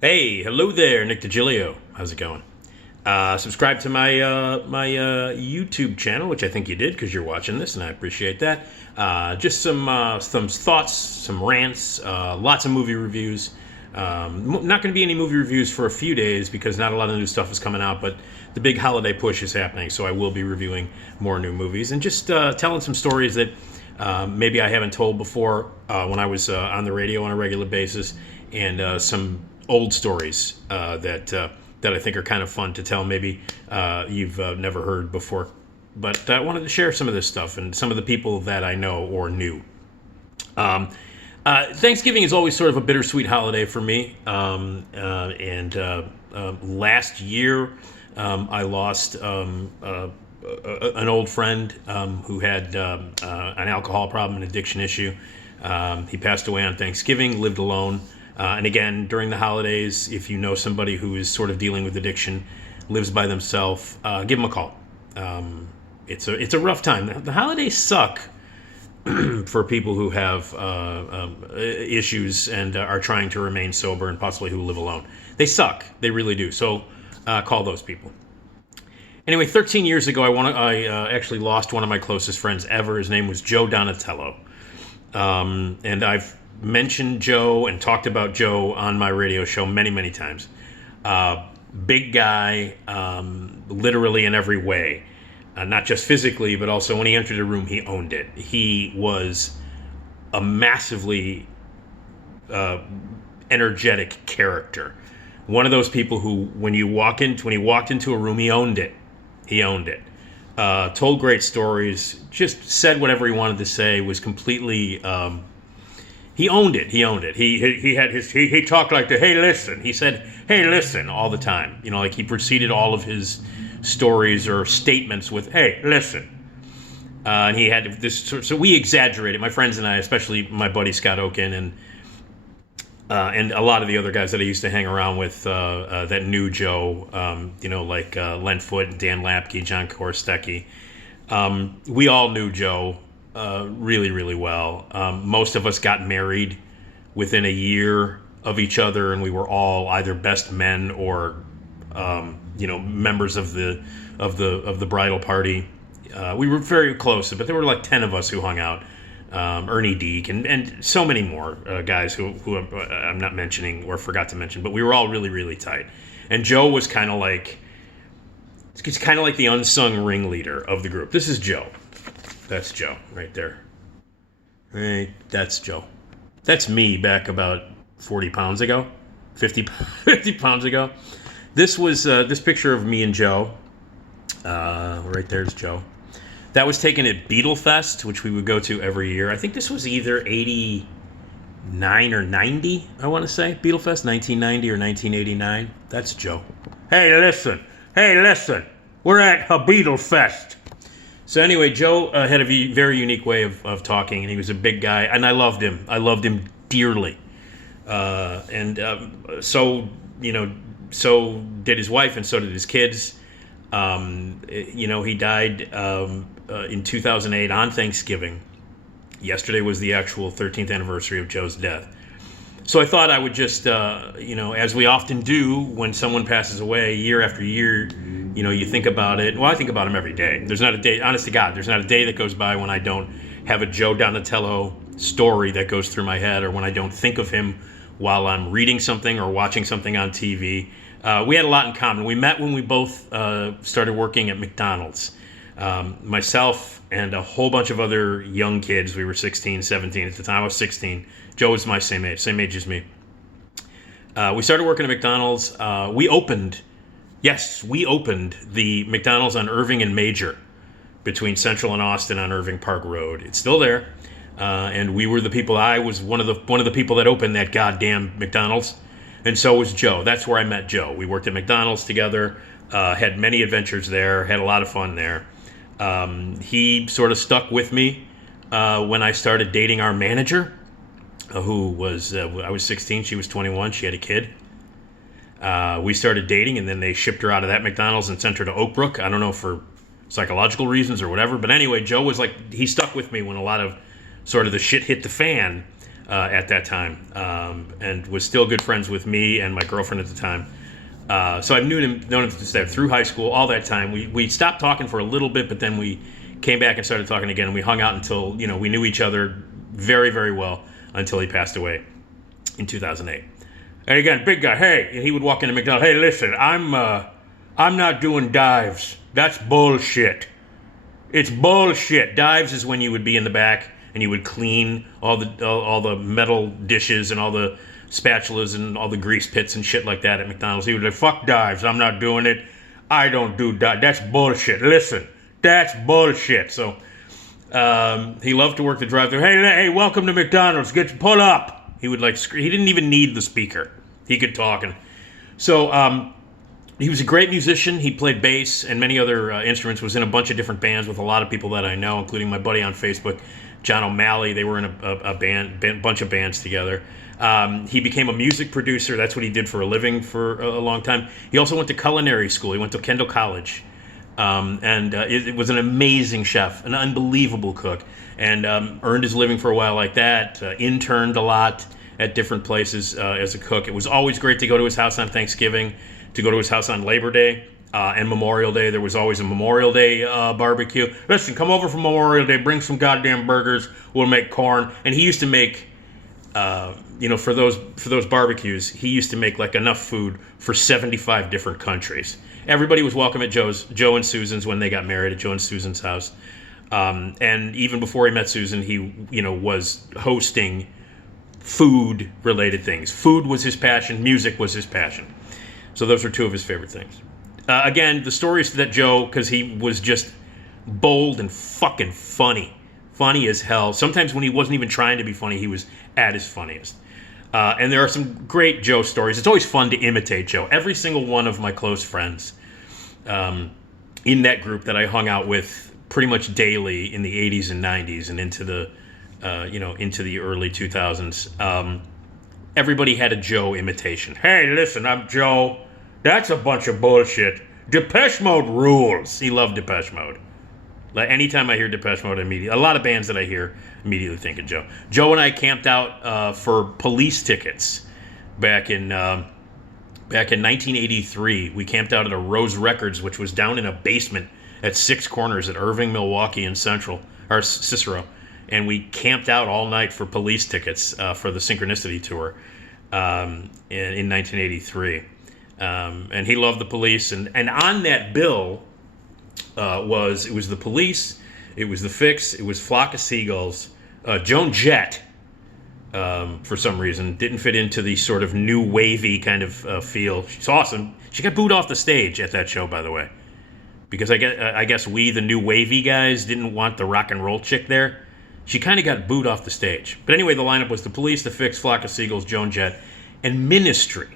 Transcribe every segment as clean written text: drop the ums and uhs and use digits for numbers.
Hey, hello there, Nick Digilio. How's it going? Subscribe to my YouTube channel, which I think you did because you're watching this, and I appreciate that. Just some thoughts, some rants, lots of movie reviews. Not going to be any movie reviews for a few days because not a lot of new stuff is coming out, but the big holiday push is happening, so I will be reviewing more new movies and just telling some stories that maybe I haven't told before when I was on the radio on a regular basis, and some old stories that I think are kind of fun to tell. Maybe you've never heard before, but I wanted to share some of this stuff and some of the people that I know or knew. Thanksgiving is always sort of a bittersweet holiday for me, and last year I lost an old friend who had an alcohol problem, an addiction issue. He passed away on Thanksgiving, lived alone. And again, during the holidays, if you know somebody who is sort of dealing with addiction, lives by themselves, give them a call. It's a rough time. The holidays suck for people who have issues and are trying to remain sober and possibly who live alone. They suck. They really do. So call those people. Anyway, 13 years ago, I actually lost one of my closest friends ever. His name was Joe Donatello. And I've mentioned Joe and talked about Joe on my radio show many, many times. Big guy, literally in every way. Not just physically, but also when he entered a room, he owned it. He was a massively energetic character. One of those people who, when he walked into a room, he owned it. He owned it. Told great stories. Just said whatever he wanted to say. Was completely. He owned it. He owned it. He talked like the hey listen. He said hey listen all the time. You know, like he preceded all of his stories or statements with hey listen. And he had this. So we exaggerated. My friends and I, especially my buddy Scott Oaken and a lot of the other guys that I used to hang around with that knew Joe, like Len Foote, Dan Lapke, John Korstecki. We all knew Joe really, really well. Most of us got married within a year of each other, and we were all either best men or, members of the bridal party. We were very close, but there were like 10 of us who hung out. Ernie Deek, and so many more guys who I'm not mentioning or forgot to mention, but we were all really, really tight. And Joe was kind of like, it's kind of like the unsung ringleader of the group. This is Joe. That's Joe right there. Right, that's Joe. That's me back about 40 pounds ago, 50 pounds ago. This was this picture of me and Joe. Right there's Joe. That was taken at Beetlefest, which we would go to every year. I think this was either 89 or 90, I want to say. Beetlefest, 1990 or 1989. That's Joe. Hey, listen. We're at a Beetlefest. So anyway, Joe had a very unique way of talking, and he was a big guy, and I loved him. I loved him dearly. So did his wife, and so did his kids. He died in 2008 on Thanksgiving. Yesterday was the actual 13th anniversary of Joe's death. So I thought I would just, as we often do when someone passes away year after year, you think about it. Well, I think about him every day. There's not a day, honest to God, there's not a day that goes by when I don't have a Joe Donatello story that goes through my head, or when I don't think of him while I'm reading something or watching something on TV. We had a lot in common. We met when we both started working at McDonald's. Myself and a whole bunch of other young kids. We were 16, 17 at the time. I was 16. Joe was my same age as me. We started working at McDonald's. We opened the McDonald's on Irving and Major between Central and Austin on Irving Park Road. It's still there. And we were the people. I was one of the people that opened that goddamn McDonald's. And so was Joe. That's where I met Joe. We worked at McDonald's together, had many adventures there, had a lot of fun there. He sort of stuck with me when I started dating our manager, who was, I was 16, she was 21, she had a kid. We started dating, and then they shipped her out of that McDonald's and sent her to Oak Brook. I don't know, for psychological reasons or whatever. But anyway, Joe was like, he stuck with me when a lot of sort of the shit hit the fan. at that time, and was still good friends with me and my girlfriend at the time. So I've known him through high school, all that time. We stopped talking for a little bit, but then we came back and started talking again, and we hung out until, we knew each other very, very well until he passed away in 2008. And again, big guy, hey, and he would walk into McDonald's, hey, listen, I'm not doing dives. That's bullshit. It's bullshit. Dives is when you would be in the back and you would clean all the metal dishes and all the spatulas and all the grease pits and shit like that at McDonald's. He would say, fuck dives. I'm not doing it. I don't do dives. That's bullshit. Listen, that's bullshit. So he loved to work the drive-thru. Hey, welcome to McDonald's. Pull up. He would he didn't even need the speaker. He could talk. And so he was a great musician. He played bass and many other instruments, was in a bunch of different bands with a lot of people that I know, including my buddy on Facebook, John O'Malley. They were in a bunch of bands together. He became a music producer. That's what he did for a living for a long time. He also went to culinary school. He went to Kendall College. It was an amazing chef, an unbelievable cook, and earned his living for a while like that. Interned a lot at different places as a cook. It was always great to go to his house on Thanksgiving, to go to his house on Labor Day and Memorial Day. There was always a Memorial Day barbecue. Listen, come over for Memorial Day, bring some goddamn burgers. We'll make corn. And he used to make, for those barbecues, he used to make like enough food for 75 different countries. Everybody was welcome at Joe and Susan's when they got married at Joe and Susan's house. And even before he met Susan, he, was hosting food-related things. Food was his passion. Music was his passion. So those are two of his favorite things. Again, the stories that Joe, because he was just bold and fucking funny. Funny as hell. Sometimes when he wasn't even trying to be funny, he was at his funniest. And there are some great Joe stories. It's always fun to imitate Joe. Every single one of my close friends in that group that I hung out with pretty much daily in the 80s and 90s and into the early 2000s, everybody had a Joe imitation. Hey, listen, I'm Joe. That's a bunch of bullshit. Depeche Mode rules. He loved Depeche Mode. Like anytime I hear Depeche Mode, a lot of bands that I hear immediately think of Joe. Joe and I camped out for police tickets back in 1983. We camped out at a Rose Records, which was down in a basement at Six Corners at Irving, Milwaukee, and Cicero. And we camped out all night for police tickets for the Synchronicity tour in 1983. And he loved the Police. And on that bill it was the Police, it was the Fix, it was Flock of Seagulls. Joan Jett, for some reason, didn't fit into the sort of new wavy kind of feel. She's awesome. She got booed off the stage at that show, by the way. Because I guess we, the new wavy guys, didn't want the rock and roll chick there. She kind of got booed off the stage. But anyway, the lineup was the Police, the Fix, Flock of Seagulls, Joan Jett, and Ministry.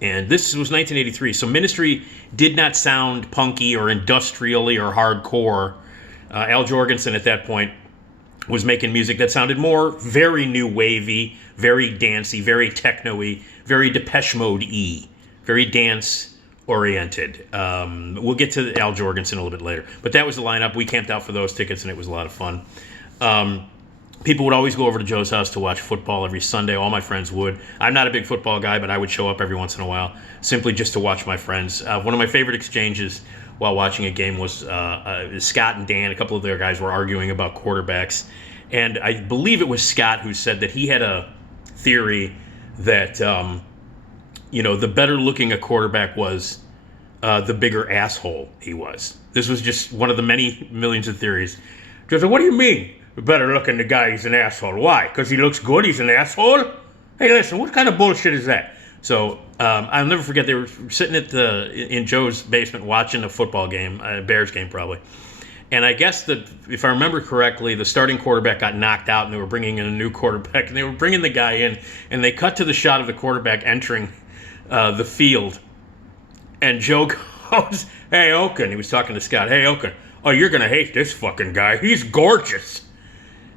And this was 1983, so Ministry did not sound punky or industrially or hardcore. Al Jourgensen at that point was making music that sounded more very new wavy, very dancey, very techno-y, very Depeche Mode-y, very dance-oriented. We'll get to Al Jourgensen a little bit later. But that was the lineup. We camped out for those tickets, and it was a lot of fun. People would always go over to Joe's house to watch football every Sunday. All my friends would. I'm not a big football guy, but I would show up every once in a while simply just to watch my friends. One of my favorite exchanges while watching a game was Scott and Dan. A couple of their guys were arguing about quarterbacks. And I believe it was Scott who said that he had a theory that, the better looking a quarterback was, the bigger asshole he was. This was just one of the many millions of theories. Just what do you mean? The better looking the guy, he's an asshole. Why? Because he looks good, he's an asshole? Hey, listen, what kind of bullshit is that? So I'll never forget, they were sitting in Joe's basement watching a football game, a Bears game probably. And I guess that, if I remember correctly, the starting quarterback got knocked out and they were bringing in a new quarterback. And they were bringing the guy in, and they cut to the shot of the quarterback entering the field. And Joe goes, hey, Oaken, he was talking to Scott, hey, Oaken, oh, you're going to hate this fucking guy. He's gorgeous.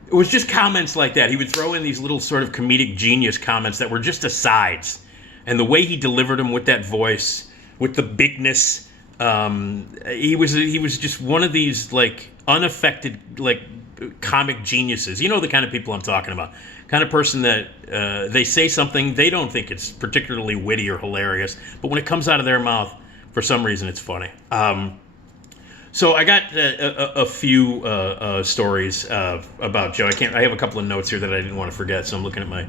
It was just comments like that. He would throw in these little sort of comedic genius comments that were just asides. And the way he delivered them with that voice, with the bigness, he was just one of these, like, unaffected, like, comic geniuses. You know the kind of people I'm talking about. kind of person that they say something, they don't think it's particularly witty or hilarious, but when it comes out of their mouth, for some reason, it's funny. So I got a few stories about Joe. I have a couple of notes here that I didn't want to forget, so I'm looking at my.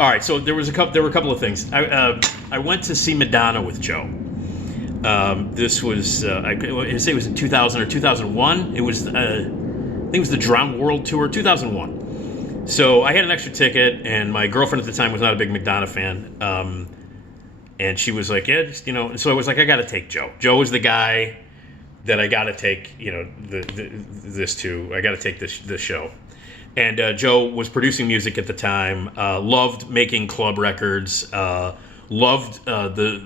All right, so there were a couple of things. I went to see Madonna with Joe. This was I say it was in 2000 or 2001. It was I think it was the Drowned World Tour, 2001. So I had an extra ticket, and my girlfriend at the time was not a big Madonna fan. And she was like, yeah, just, so I was like, I got to take Joe. Joe was the guy that I got to take, this to. I got to take this show. And Joe was producing music at the time. Loved making club records. Loved the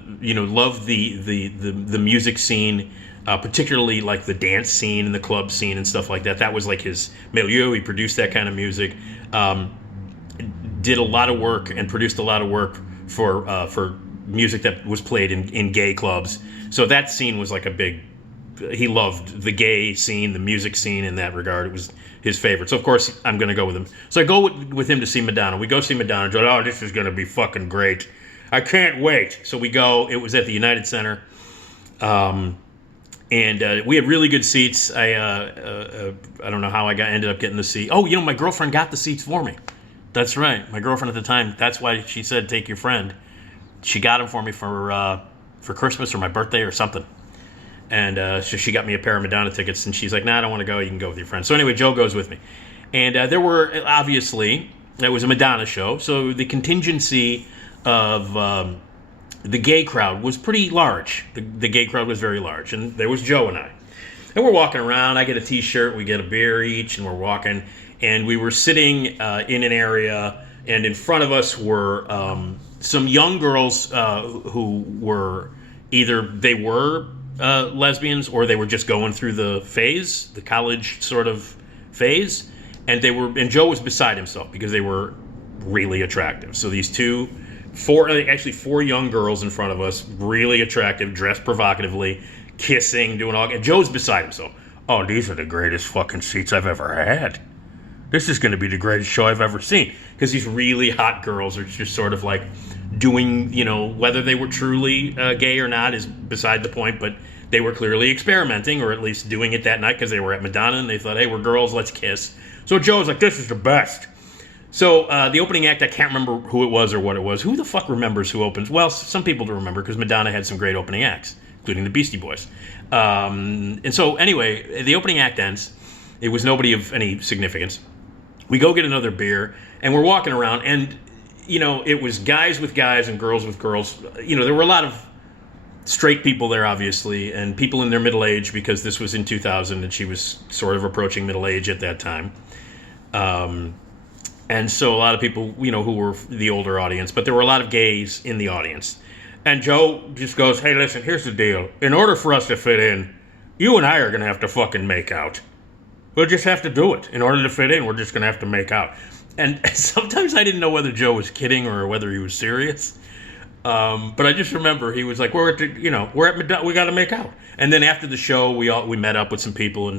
music scene, particularly like the dance scene and the club scene and stuff like that. That was like his milieu. He produced that kind of music. Did a lot of work and produced a lot of work for music that was played in gay clubs. So that scene was like a big. He loved the gay scene, the music scene in that regard. It was his favorite. So, of course, I'm going to go with him. So I go with him to see Madonna. We go see Madonna. Joe, oh, this is going to be fucking great. I can't wait. So we go. It was at the United Center. And we had really good seats. I don't know how I ended up getting the seat. Oh, my girlfriend got the seats for me. That's right. My girlfriend at the time, that's why she said, take your friend. She got them for me for Christmas or my birthday or something. And so she got me a pair of Madonna tickets, and she's like, nah, I don't want to go. You can go with your friends. So anyway, Joe goes with me. And there were, obviously, it was a Madonna show, so the contingency of the gay crowd was pretty large. The gay crowd was very large, and there was Joe and I. And we're walking around. I get a T-shirt. We get a beer each, and we're walking. And we were sitting in an area, and in front of us were some young girls who were either they were lesbians or they were just going through the phase, the college sort of phase, and Joe was beside himself because they were really attractive. So these four young girls in front of us, really attractive, dressed provocatively, kissing, doing all, and Joe's beside himself. Oh, these are the greatest fucking seats I've ever had. This is going to be the greatest show I've ever seen. Because these really hot girls are just sort of like doing, whether they were truly gay or not is beside the point, but they were clearly experimenting, or at least doing it that night because they were at Madonna and they thought, hey, we're girls, let's kiss. So Joe was like, this is the best. So the opening act, I can't remember who it was or what it was. Who the fuck remembers who opens? Well, some people do remember because Madonna had some great opening acts, including the Beastie Boys. And so anyway, the opening act ends. It was nobody of any significance. We go get another beer, and we're walking around, and, it was guys with guys and girls with girls. There were a lot of straight people there, obviously, and people in their middle age, because this was in 2000, and she was sort of approaching middle age at that time. And so a lot of people, who were the older audience, but there were a lot of gays in the audience. And Joe just goes, hey, listen, here's the deal. In order for us to fit in, you and I are going to have to fucking make out. We'll just have to do it. In order to fit in, we're just going to have to make out. And sometimes I didn't know whether Joe was kidding or whether he was serious. But I just remember he was like, we're at Madonna, we got to make out. And then after the show, we met up with some people,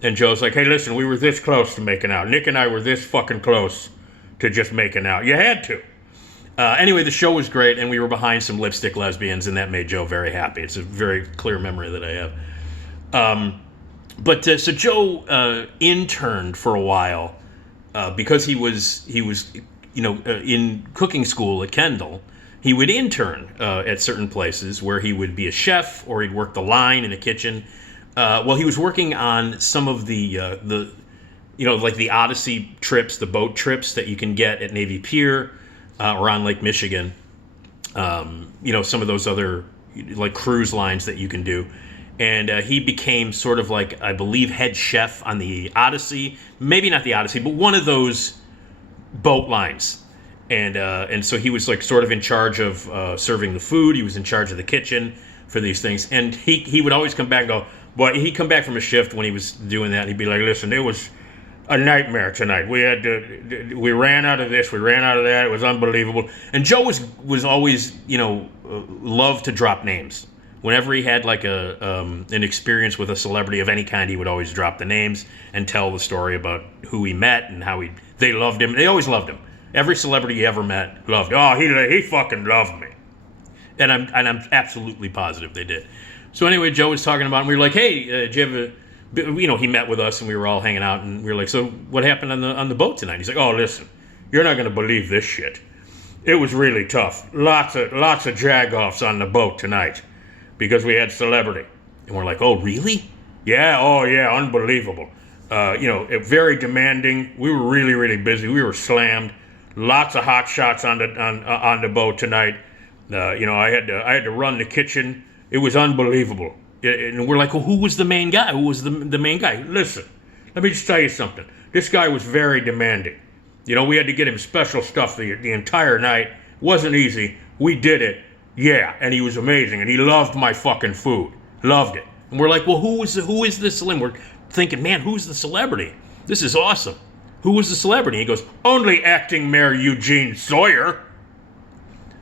and Joe's like, hey, listen, we were this close to making out. Nick and I were this fucking close to just making out. You had to. Anyway, the show was great, and we were behind some lipstick lesbians, and that made Joe very happy. It's a very clear memory that I have. So Joe interned for a while because he was in cooking school at Kendall. He would intern at certain places where he would be a chef or he'd work the line in a kitchen. Well, he was working on some of the like the Odyssey trips, the boat trips that you can get at Navy Pier or on Lake Michigan. Some of those other like cruise lines that you can do. And he became sort of like, I believe, head chef on the Odyssey. Maybe not the Odyssey, but one of those boat lines. And so he was like sort of in charge of serving the food. He was in charge of the kitchen for these things. And he would always come back and go, boy, he'd come back from a shift when he was doing that. And he'd be like, listen, it was a nightmare tonight. We ran out of this, we ran out of that. It was unbelievable. And Joe was always, loved to drop names. whenever he had like an experience with a celebrity of any kind, he would always drop the names and tell the story about who he met and how they loved him. They always loved him. Every celebrity he ever met loved him. Oh, he fucking loved me. And I'm absolutely positive they did. So anyway, Joe was talking about it, and we were like, hey, did you have he met with us, and we were all hanging out, and we were like, so what happened on the boat tonight? He's like, oh, listen, you're not going to believe this shit. It was really tough. Lots of jag-offs on the boat tonight because we had celebrity. And we're like, oh, really? Yeah, oh, yeah, unbelievable. Very demanding. We were really, really busy. We were slammed. Lots of hot shots on the boat tonight. I had to run the kitchen. It was unbelievable. And we're like, well, who was the main guy? Who was the main guy? Listen, let me just tell you something. This guy was very demanding. We had to get him special stuff the entire night. Wasn't easy. We did it. Yeah, and he was amazing. And he loved my fucking food. Loved it. And we're like, well, who is this? And we're thinking, man, who's the celebrity? This is awesome. Who was the celebrity? He goes, only acting Mayor Eugene Sawyer.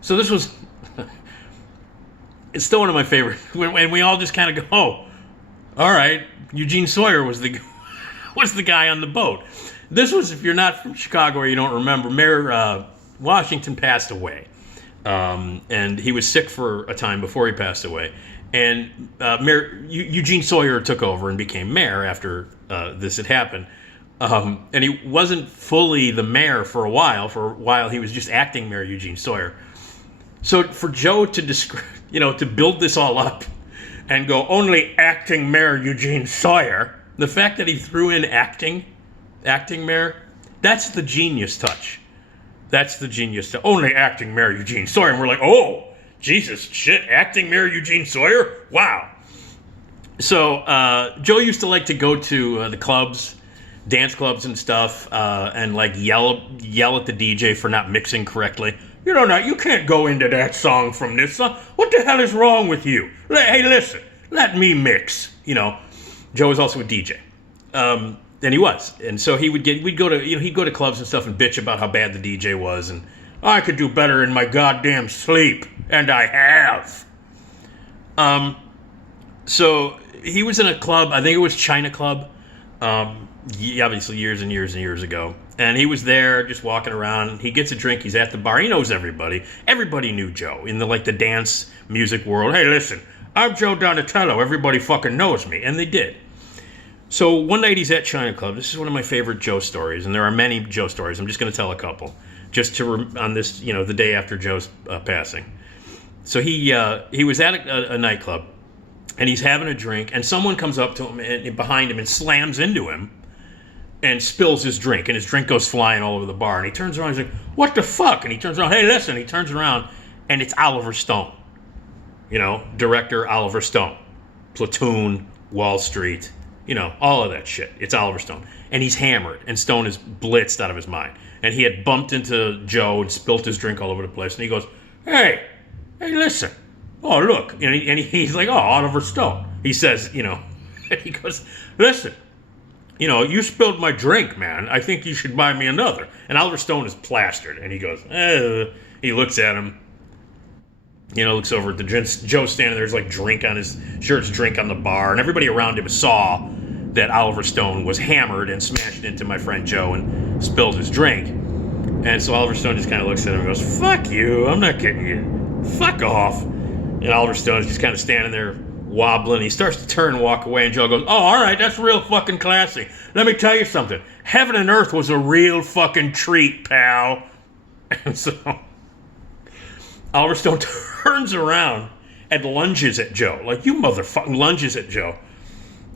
So this was... It's still one of my favorite. And we all just kind of go, oh, all right. Eugene Sawyer was the guy on the boat. This was, if you're not from Chicago or you don't remember, Mayor Washington passed away. And he was sick for a time before he passed away. And Mayor Eugene Sawyer took over and became mayor after this had happened. And he wasn't fully the mayor for a while. For a while, he was just acting Mayor Eugene Sawyer. So for Joe to to build this all up and go only acting Mayor Eugene Sawyer, the fact that he threw in acting mayor, that's the genius touch. That's the genius touch. Only acting Mayor Eugene Sawyer. And we're like, oh, Jesus, shit, acting Mayor Eugene Sawyer? Wow. So Joe used to like to go to the clubs, dance clubs and stuff, and like yell at the DJ for not mixing correctly. You can't go into that song from this song. What the hell is wrong with you? Hey, listen, let me mix. Joe was also a DJ. And he was. And so he'd go to clubs and stuff and bitch about how bad the DJ was. And I could do better in my goddamn sleep. And I have. So he was in a club, I think it was China Club. Obviously years and years and years ago. And he was there just walking around. He gets a drink. He's at the bar. He knows everybody. Everybody knew Joe in the dance music world. Hey, listen, I'm Joe Donatello. Everybody fucking knows me. And they did. So one night he's at China Club. This is one of my favorite Joe stories. And there are many Joe stories. I'm just going to tell a couple. Just on this, the day after Joe's passing. So he was at a nightclub. And he's having a drink. And someone comes up to him and behind him and slams into him. And spills his drink, and his drink goes flying all over the bar. And he turns around, he's like, what the fuck? And he turns around, hey, listen. He turns around, and it's Oliver Stone. Director Oliver Stone. Platoon, Wall Street, all of that shit. It's Oliver Stone. And he's hammered, and Stone is blitzed out of his mind. And he had bumped into Joe and spilt his drink all over the place. And he goes, hey, listen. Oh, look. And he's like, oh, Oliver Stone. He says, and he goes, listen. You spilled my drink, man. I think you should buy me another. And Oliver Stone is plastered. And he goes, He looks at him. Looks over at the Joe standing there. There's like drink on his shirt's drink on the bar. And everybody around him saw that Oliver Stone was hammered and smashed into my friend Joe and spilled his drink. And so Oliver Stone just kind of looks at him and goes, fuck you. I'm not kidding you. Fuck off. And Oliver Stone is just kind of standing there wobbling. He starts to turn and walk away, and Joe goes, oh, all right, that's real fucking classy. Let me tell you something. Heaven and earth was a real fucking treat, pal. And so Oliver Stone turns around and lunges at Joe. Like, you motherfucking lunges at Joe.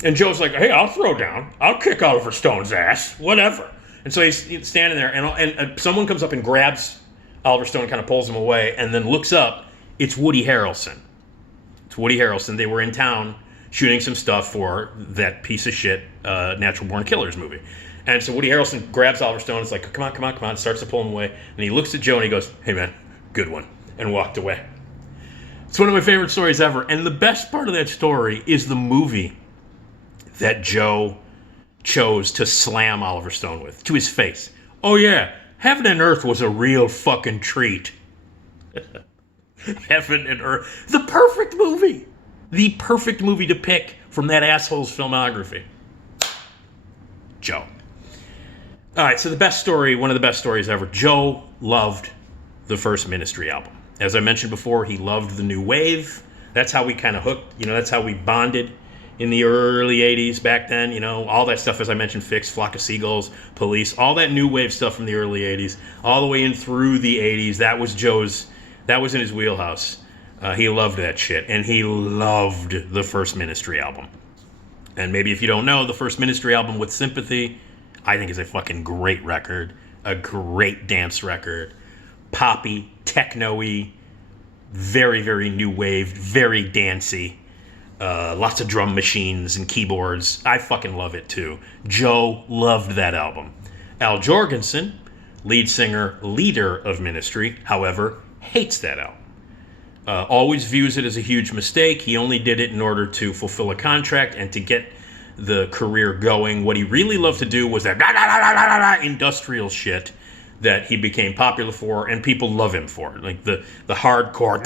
And Joe's like, hey, I'll throw down. I'll kick Oliver Stone's ass. Whatever. And so he's standing there, and someone comes up and grabs Oliver Stone, kind of pulls him away, and then looks up. It's Woody Harrelson. Woody Harrelson. They were in town shooting some stuff for that piece of shit Natural Born Killers movie. And so Woody Harrelson grabs Oliver Stone. It's like, come on, starts to pull him away. And he looks at Joe and he goes, hey, man, good one. And walked away. It's one of my favorite stories ever. And the best part of that story is the movie that Joe chose to slam Oliver Stone with, to his face. Oh, yeah, Heaven and Earth was a real fucking treat. Heaven and Earth. The perfect movie. The perfect movie to pick from that asshole's filmography. Joe. All right, so the best story, one of the best stories ever. Joe loved the first Ministry album. As I mentioned before, he loved the new wave. That's how we kind of hooked. That's how we bonded in the early 80s back then. All that stuff, as I mentioned, Fix, Flock of Seagulls, Police, all that new wave stuff from the early 80s, all the way in through the 80s. That was in his wheelhouse. He loved that shit, and he loved the first Ministry album. And maybe if you don't know, the first Ministry album with Sympathy, I think is a fucking great record, a great dance record, poppy, techno-y, very, very new wave, very dancey, lots of drum machines and keyboards. I fucking love it too. Joe loved that album. Al Jourgensen, lead singer, leader of Ministry, however, hates that album. Always views it as a huge mistake. He only did it in order to fulfill a contract and to get the career going. What he really loved to do was that industrial shit that he became popular for, and people love him for. Like the hardcore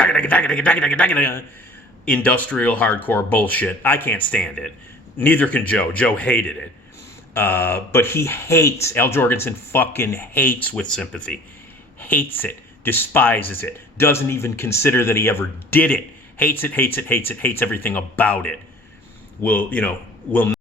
industrial hardcore bullshit. I can't stand it. Neither can Joe. Joe hated it. But he hates, Al Jourgensen fucking hates With Sympathy. Hates it. Despises it. Doesn't even consider that he ever did it. Hates it, hates it, hates it, hates everything about it. Will